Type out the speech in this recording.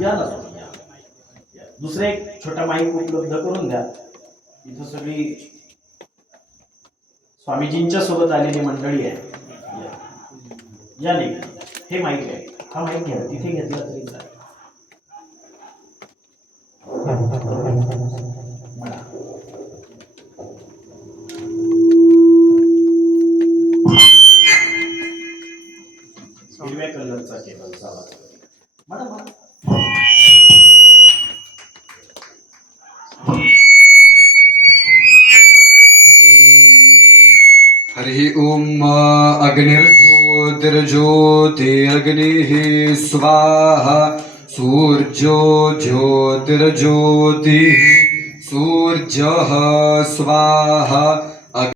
या ना स्वामी या. दुसरा एक छोटा माईक उपलब्ध करून द्या. इथं सगळी स्वामीजींच्या सोबत आलेली मंडळी आहे. या नाही, हे माईक आहे, हा माईक घ्या, तिथे घेतला तरी चालेल. हिरव्या कलरचा केबलचा आवाज म्हणा. हरि ओम अग्निर्ज्योतिरग्निः स्वाहा सूर्यो ज्योतिर्ज्योतिः सूर्यः स्वाहा